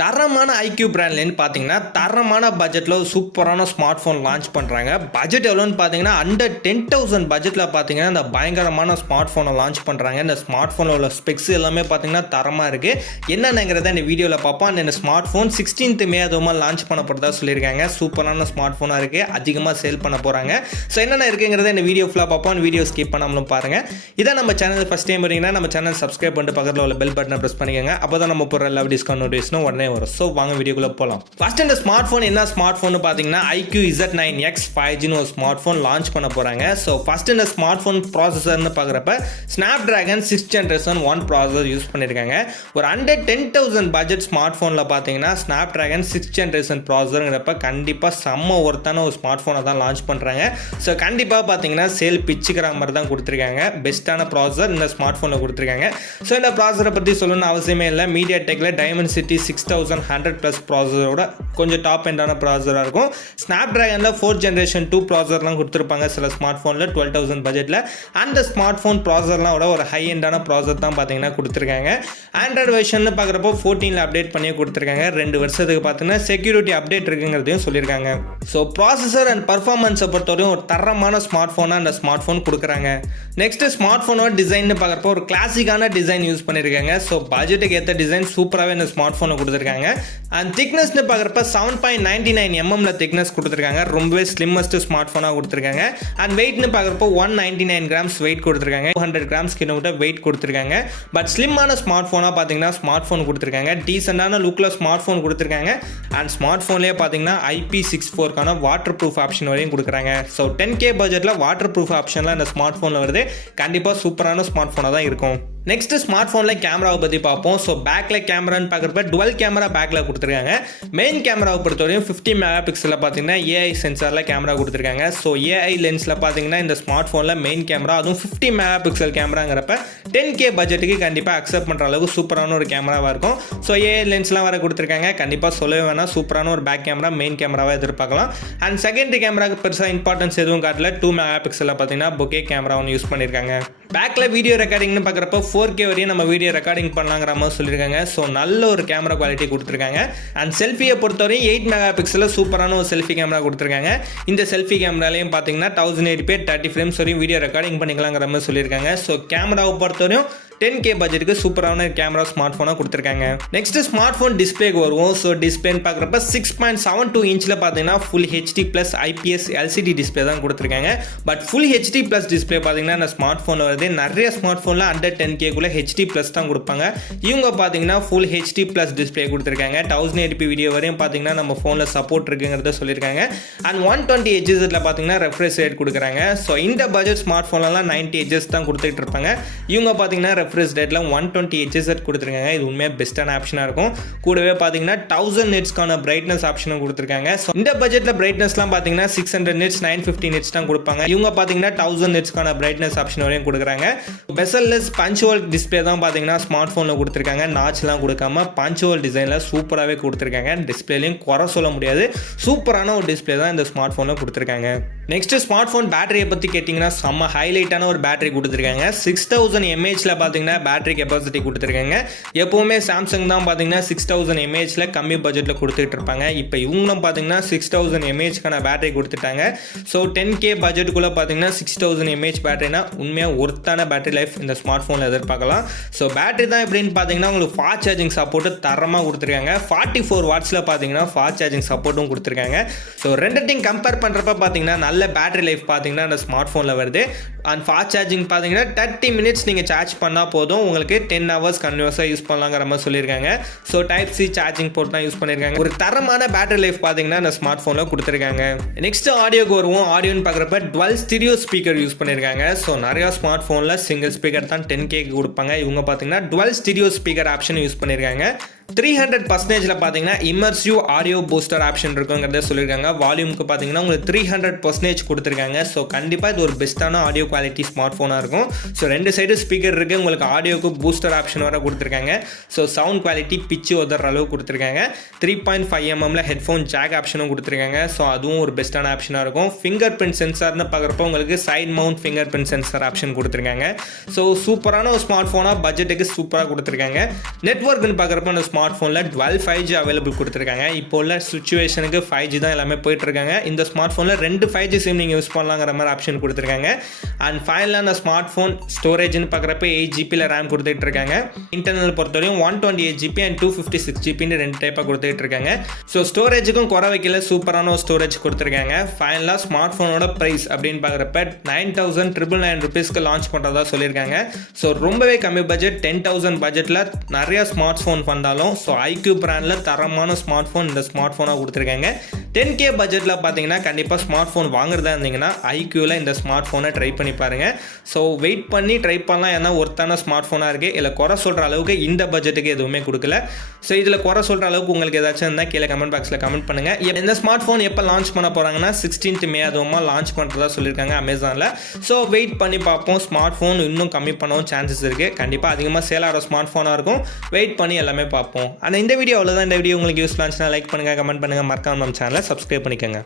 தரமான ஐக்யூ பிராண்ட்லேருந்து பார்த்தீங்கன்னா தரமான பட்ஜெட்டில் சூப்பரான ஸ்மார்ட் ஃபோன் லான்ச் பண்ணுறாங்க. பட்ஜெட் எவ்வளோன்னு பார்த்தீங்கன்னா அண்டர் 10,000 பட்ஜெட்டில் பார்த்தீங்கன்னா இந்த பயங்கரமான ஸ்மார்ட் ஃபோனை லான்ச் பண்ணுறாங்க. இந்த ஸ்மார்ட் ஃபோனில் உள்ள ஸ்பெக்ஸ் எல்லாமே பார்த்தீங்கன்னா தரமாக இருக்குது. என்னென்னங்கிறத இந்த வீடியோவில் பார்ப்போம். இந்த ஸ்மார்ட் ஃபோன் 16th மே அதுவுமா லான்ச் பண்ண போகிறதா சொல்லியிருக்காங்க. சூப்பரான ஸ்மார்ட் ஃபோனாக இருக்குது, அதிகமாக சேல் பண்ண போகிறாங்க. ஸோ என்னென்ன இருக்குங்கிறத இந்த வீடியோ ஃபுல்லாக பார்ப்போம். வீடியோ ஸ்கிப் பண்ணாமலும் பாருங்கள். இதான் நம்ம சேனல் ஃபஸ்ட் டைம் வரீங்கன்னா நம்ம சேனல் சப்ஸ்கிரைப் பண்ணிட்டு பக்கத்தில் உள்ள பெல் பட்டனை ப்ரெஸ் பண்ணிக்கோங்க. அப்போ தான் நம்ம போகிற எல்லா டிஸ்கவுண்ட் நோட்டிஃபிகேஷனும் உடனே வரும். ஸோ வாங்க வீடியோக்குள்ள போகலாம். ஃபர்ஸ்ட் இந்த ஸ்மார்ட் ஃபோன் என்ன ஸ்மார்ட் ஃபோன் பார்த்தீங்கன்னா IQ Z9X 5G ஒரு ஸ்மார்ட் ஃபோன் லான்ச் பண்ண போறாங்க. ஸோ ஃபர்ஸ்ட் இந்த ஸ்மார்ட் ஃபோன் ப்ராசஸர்னு பார்க்குறப்ப Snapdragon 6th Generation 1 processor use பண்ணியிருக்காங்க. ஒரு அண்டர் 10,000 பட்ஜெட் ஸ்மார்ட் ஃபோனில் பார்த்தீங்கன்னா Snapdragon 6th Generation ப்ராசஸருங்கிறப்ப கண்டிப்பாக செம்ம ஒருத்தான ஒரு ஸ்மார்ட் ஃபோனை தான் லான்ச் பண்ணுறாங்க. ஸோ கண்டிப்பாக பார்த்தீங்கன்னா சேல் பிச்சுக்கிற மாதிரி தான் கொடுத்துருக்காங்க. பெஸ்ட்டான ப்ராசஸர் இந்த ஸ்மார்ட் ஃபோனில் கொடுத்துருக்காங்க. ஸோ இந்த ப்ராசஸரை பற்றி சொல்லணும்னு அவசியமே இல்லை. MediaTekல Dimensity 6100+ ப்ராசஸரோட கொஞ்சம் டாப் எண்டான ப்ராசஸராக இருக்கும். Snapdragonல 4th Generation 2 ப்ராசஸர்லாம் கொடுத்துருப்பாங்க சில ஸ்மார்ட் ஃபோனில் 12,000 பட்ஜெட்டில். அந்த ஸ்மார்ட் ஃபோன் ப்ராசஸர்லாம் விட ஒரு ஹை எண்டான ப்ராசஸர் தான் பார்த்தீங்கன்னா கொடுத்துருக்காங்க. ஆண்ட்ராய்டு வெர்ஷன் பார்க்குறப்போ 14ல் அப்டேட் பண்ணி கொடுத்துருக்காங்க. 2 வருஷத்துக்கு பார்த்தீங்கன்னா செக்யூரிட்டி அப்டேட் இருக்குங்கிறதையும் சொல்லியிருக்காங்க. ஸோ ப்ராசஸர் அண்ட் பர்ஃபார்மன்ஸை பொறுத்தவரையும் ஒரு தரமான ஸ்மார்ட் ஃபோனாக அந்த ஸ்மார்ட் ஃபோன் கொடுக்குறாங்க. நெக்ஸ்ட் ஸ்மார்ட் ஃபோனோட டிசைன் பார்க்குறப்போ ஒரு கிளாசிக்கான டிசைன் யூஸ் பண்ணியிருக்காங்க. ஸோ பட்ஜெட்டுக்கு ஏற்ற டிசைன் சூப்பராகவே இந்த ஸ்மார்ட் ஃபோனை கொடுத்துருக்காங்க. அண்ட் திக்னஸ்னு பார்க்குறப்ப 7.99 mm திக்னஸ் கொடுத்துருக்காங்க. ரொம்பவே ஸ்லிம்மஸ்ட் ஸ்மார்ட் ஃபோனாக கொடுத்துருக்காங்க. அண்ட் வெயிட்னு பார்க்குறப்போ 199 grams வெயிட் கொடுத்துருக்காங்க. 200 grams கிலோமீட்டர் வெயிட் கொடுத்துருக்காங்க. பட் ஸ்லிம்மான ஸ்மார்ட் ஃபோனாக பார்த்தீங்கன்னா ஸ்மார்ட் ஃபோன் கொடுத்துருக்காங்க. டீசெண்டான லுக்கில் ஸ்மார்ட் ஃபோன் கொடுத்துருக்காங்க. அண்ட் ஸ்மார்ட் ஃபோன்லேயே பார்த்தீங்கன்னா IP64க்கான வாட்டர் ப்ரூஃப் ஆப்ஷன் வரையும் கொடுக்குறாங்க. ஸோ 10K பட்ஜெட்டில் வாட்டர் ப்ரூஃப் ஆப்ஷன்லாம் இந்த ஸ்மார்ட் ஃபோனில் வருது. கண்டிப்பாக சூப்பரான ஸ்மார்ட் ஃபோனாக தான் இருக்கும். நெக்ஸ்ட் ஸ்மார்ட் ஃபோனில் கேமராவை பற்றி பார்ப்போம். ஸோ பேக்கில் கேமரான்னு பார்க்குறப்ப டுவெல் கேமரா பேக்கில் கொடுத்துருக்காங்க. மெயின் கேமராவை பொறுத்தவரையும் 50 மெகாபிக்சலில் பார்த்தீங்கன்னா AI சென்சாரில் கேமரா கொடுத்துருக்காங்க. ஸோ AI லென்ஸில் பார்த்தீங்கன்னா இந்த ஸ்மார்ட் ஃபோனில் மெயின் கேமரா அதுவும் 50 மெகாபிக்சல் கேமராங்கிறப்ப 10K பட்ஜெட்டுக்கு கண்டிப்பாக அக்செப்ட் பண்ணுற அளவுக்கு சூப்பரான ஒரு கேமராவாக இருக்கும். ஸோ AI லென்ஸ்லாம் வர கொடுத்துருக்காங்க. கண்டிப்பாக சொல்லவே வேணாம், சூப்பரான ஒரு பேக் கேமரா மெயின் கேமராவாக எதிர்பார்க்கலாம். அண்ட் செகண்டரி கேமராவுக்கு பெருசாக இம்பார்ட்டன்ஸ் எதுவும் காட்டல. 2 மெகாபிக்சலில் பார்த்தீங்கன்னா பொக்கே கேமரா ஒன்று யூஸ் பண்ணியிருக்காங்க. பேக்கில் வீடியோ ரெக்கார்டிங்னு பார்க்குறப்ப 4K வரையும் நம்ம வீடியோ ரெக்கார்டிங் பண்ணலாங்கிற மாதிரி சொல்லியிருக்காங்க. ஸோ நல்ல ஒரு கேமரா குவாலிட்டி கொடுத்துருக்காங்க. அண்ட் செல்ஃபியை பொறுத்தவரையும் 8 மெகாபிக்சலில் சூப்பரான ஒரு செல்ஃபி கேமரா கொடுத்துருக்காங்க. இந்த செல்ஃபி கேமராலையும் பார்த்தீங்கன்னா 1080p 30 frames வரையும் வீடியோ ரெக்கார்டிங் பண்ணிக்கலாங்கிற மாதிரி சொல்லியிருக்காங்க. ஸோ கேமராவை பொறுத்தவரையும் 10K பட்ஜெட்டுக்கு சூப்பரான கேமரா ஸ்மார்ட் ஃபோனாக கொடுத்துருக்காங்க. நெக்ஸ்ட் ஸ்மார்ட் ஃபோன் டிஸ்பிளேக்கு வருவோம். ஸோ டிஸ்பிளேன்னு பார்க்குறப்ப 6.72 இன்ச்சில் பார்த்தீங்கன்னா full HD+ IPS LCD display தான் கொடுத்துருக்காங்க. பட் ஃபுல் HD+ டிஸ்பிளே பார்த்தீங்கன்னா இந்த ஸ்மார்ட் ஃபோனில் வருது. நிறைய ஸ்மார்ட் ஃபோனில் அண்டர் 10Kக்குள்ளே HD+ தான் கொடுப்பாங்க. இவங்க பார்த்தீங்கன்னா ஃபுல் HD+ டிஸ்பிளே கொடுத்துருக்காங்க. 1080p வீடியோ வரையும் பார்த்தீங்கன்னா நம்ம ஃபோனில் சப்போர்ட் இருக்குங்கிறத சொல்லியிருக்காங்க. அண்ட் 120 Hz பார்த்தீங்கன்னா ரெஃப்ரெஷ் ரேட் கொடுக்குறாங்க. ஸோ இந்த பட்ஜெட் ஸ்மார்ட் ஃபோன்லாம் 90 Hz தான் கொடுத்துட்டு இருப்பாங்க. இவங்க பார்த்தீங்கன்னா ரெஃப்ரெஷ் ரேட்ல 120 Hz கொடுத்துருக்காங்க. இது உண்மையாக பெஸ்ட்டான ஆப்ஷனாக இருக்கும். கூடவே பார்த்தீங்கன்னா 1000 nitsக்கான பிரைட்னஸ் ஆப்ஷனும் கொடுத்துருக்காங்க. ஸோ இந்த பட்ஜெட்டில் பிரைட்னஸ்லாம் பார்த்தீங்கன்னா 600 nits 950 nits தான் கொடுப்பாங்க. இவங்க பார்த்தீங்கன்னா 1000 nitsக்கான பிரைட்னஸ் ஆப்ஷன் வரையும் கொடுக்குறாங்க. பெசல்லெஸ் பஞ்சுவல் டிஸ்பிளே தான் பார்த்தீங்கன்னா ஸ்மார்ட் ஃபோனில் கொடுத்துருக்காங்க. நாச்லாம் கொடுக்காம பஞ்சுவல் டிசைனில் சூப்பராகவே கொடுத்துருக்காங்க. டிஸ்பிளேலையும் குறை சொல்ல முடியாது, சூப்பரான ஒரு டிஸ்பிளே தான் இந்த ஸ்மார்ட் ஃபோனில் கொடுத்துருக்காங்க. நெக்ஸ்ட் ஸ்மார்ட் ஃபோன் பேட்டரியை பற்றி கேட்டிங்கன்னா செம்ம ஹைலைட்டான ஒரு பேட்டரி கொடுத்துருக்காங்க. 6000 mAhல பார்த்தீங்கன்னா பேட்டரி கெப்பாசிட்டி கொடுத்துருக்காங்க. எப்போவுமே சாம்சங் தான் பார்த்தீங்கன்னா 6000 mAhல கம்மி பட்ஜெட்டில் கொடுத்துட்டு இருப்பாங்க. இப்போ இவங்களும் பார்த்தீங்கன்னா 6000 mAhக்கான பேட்டரி கொடுத்துட்டாங்க. ஸோ 10K பட்ஜெட்டுக்குள்ளே பார்த்தீங்கன்னா 6000 mAh பேட்டரினா உண்மையாக ஒர்த்தான பேட்டரி லைஃப் இந்த ஸ்மார்ட் ஃபோனில் எதிர்பார்க்கலாம். ஸோ பேட்டரி தான் எப்படின்னு பார்த்தீங்கன்னா உங்களுக்கு ஃபாஸ்ட் சார்ஜிங் சப்போர்ட்டு தரமாக கொடுத்துருக்காங்க. 44 wattsல பார்த்தீங்கன்னா ஃபாஸ்ட் சார்ஜிங் சப்போர்ட்டும் கொடுத்துருக்காங்க. ஸோ ரெண்டுத்தையும் கம்பேர் பண்ணுறப்ப பார்த்தீங்கன்னா நல்ல பேட்டரி லைஃப் பார்த்தீங்கன்னா அந்த ஸ்மார்ட் ஃபோனில் வருது. அண்ட் ஃபாஸ்ட் சார்ஜிங் பார்த்தீங்கன்னா 30 minutes நீங்கள் சார்ஜ் பண்ணால் போதும், உங்களுக்கு 10 hours கன்டினியூஸாக யூஸ் பண்ணலாங்கிற மாதிரி சொல்லியிருக்காங்க. ஸோ Type-C சார்ஜிங் போர்ட் தான் யூஸ் பண்ணியிருக்காங்க. ஒரு தரமான பேட்டரி லைஃப் பார்த்தீங்கன்னா இந்த ஸ்மார்ட் ஃபோனில் கொடுத்துருக்காங்க. நெக்ஸ்ட் ஆடியோக்கு வருவோம். ஆடியோன்னு பார்க்குறப்ப டுவெல் ஸ்டீரியோ ஸ்பீக்கர் யூஸ் பண்ணியிருக்காங்க. ஸோ நிறையா ஸ்மார்ட் ஃபோனில் சிங்கிள் ஸ்பீக்கர் தான் 10Kக்கு கொடுப்பாங்க. இவங்க பார்த்தீங்கன்னா twelve stereo speaker option use பண்ணியிருக்காங்க. 300% பார்த்தீங்கன்னா இமர்சிவ் ஆடியோ பூஸ்டர் ஆப்ஷன் இருக்குங்கிறத சொல்லியிருக்காங்க. வால்யூமுக்கு பார்த்தீங்கன்னா உங்களுக்கு 300% கொடுத்துருக்காங்க. ஸோ கண்டிப்பாக இது ஒரு பெஸ்ட்டான ஆடியோ குவாலிட்டி ஸ்மார்ட் ஃபோனாக இருக்கும். ஸோ 2 சைடு ஸ்பீக்கர் இருக்குது, உங்களுக்கு ஆடியோக்கு பூஸ்டர் ஆப்ஷன் வர கொடுத்துருக்காங்க. ஸோ சவுண்ட் குவாலிட்டி பிச்சு உதற அளவு கொடுத்துருக்காங்க. 3.5mm ஹெட்ஃபோன் ஜாக் ஆப்ஷனும் கொடுத்துருக்காங்க. ஸோ அதுவும் ஒரு பெஸ்ட்டான ஆப்ஷனாக இருக்கும். ஃபிங்கர் பிரிண்ட் சென்சார்னு பார்க்குறப்போ உங்களுக்கு side mount finger print sensor option கொடுத்துருக்காங்க. ஸோ சூப்பரான ஒரு ஸ்மார்ட் ஃபோனாக பட்ஜெட்டுக்கு சூப்பராக கொடுத்துருக்காங்க. நெட்ஒர்க்னு பார்க்குறப்போ அந்த ஸ்மார்ட் ஃபோனில் 12 5G அவைலபிள் கொடுத்துருக்காங்க. இப்போ உள்ள சுச்சுவேஷனுக்கு 5G தான் எல்லாமே போயிட்டுருக்காங்க. இந்த ஸ்மார்ட் ஃபோனில் 2 5G சிம் நீங்கள் யூஸ் பண்ணலாங்கிற மாதிரி ஆப்ஷன் கொடுத்துருக்காங்க. அண்ட் ஃபைனலாக அந்த ஸ்மார்ட் ஃபோன் ஸ்டோரேஜ்னு பார்க்குறப்ப 8GB ரேம் கொடுத்துட்டு இருக்காங்க. இன்டர்னல் பொறுத்தவரையும் 128GB அண்ட் 256GBன்னு 2 டைப்பாக கொடுத்துட்டு இருக்காங்க. ஸோ ஸ்டோரேஜுக்கும் குறை வைக்கல, சூப்பரான ஒரு ஸ்டோரேஜ் கொடுத்துருக்காங்க. ஃபைனலாக ஸ்மார்ட் ஃபோனோட ப்ரைஸ் அப்படின்னு பார்க்குறப்ப 9,999 rupeesக்கு லான்ச் பண்ணுறதா சொல்லியிருக்காங்க. ஸோ ரொம்பவே கம்மி பட்ஜெட், 10,000 பட்ஜெட்டில் நிறைய ஸ்மார்ட் ஃபோன் வந்தாலும் ஸோ ஐக்யூ பிராண்டில் தரமான ஸ்மார்ட் ஃபோன் இந்த ஸ்மார்ட் ஃபோனாக கொடுத்துருக்காங்க. 10K பட்ஜெட்டில் பார்த்தீங்கன்னா கண்டிப்பாக ஸ்மார்ட் ஃபோன் வாங்குறதா இருந்தீங்கன்னா ஐக்யூவில் இந்த ஸ்மார்ட் ஃபோனை ட்ரை பண்ணி பாருங்கள். ஸோ வெயிட் பண்ணி ட்ரை பண்ணலாம், ஏன்னா ஒருத்தான ஸ்மார்ட் ஃபோனாக இருக்குது. இல்லை குறை சொல்கிற அளவுக்கு இந்த பட்ஜெட்டுக்கு எதுவுமே கொடுக்கல. ஸோ இதில் குறை சொல்கிற அளவுக்கு உங்களுக்கு ஏதாச்சும் இருந்தால் கீழே கமெண்ட் பாக்ஸில் கமெண்ட் பண்ணுங்கள். இந்த ஸ்மார்ட் ஃபோன் எப்போ லான்ச் பண்ண போகிறாங்கன்னா 16th May அதுவுமா லான்ச் பண்ணுறதா சொல்லியிருக்காங்க அமேசானில். ஸோ வெயிட் பண்ணி பார்ப்போம். ஸ்மார்ட் ஃபோன் இன்னும் கம்மி பண்ணவும் சான்சஸ் இருக்குது. கண்டிப்பாக அதிகமாக சேல் ஆகிற ஸ்மார்ட் ஃபோனாக இருக்கும். வெயிட் பண்ணி எல்லாமே பார்ப்போம். ஆனால் இந்த வீடியோ அவ்வளோதான். இந்த வீடியோ உங்களுக்கு யூஸ்ஃபுல்லாக இருந்துச்சுன்னா லைக் பண்ணுங்கள், கமெண்ட் பண்ணுங்கள், மறக்காம நம்ம சேனலை சப்ஸ்கிரைப் பண்ணிக்கோங்க.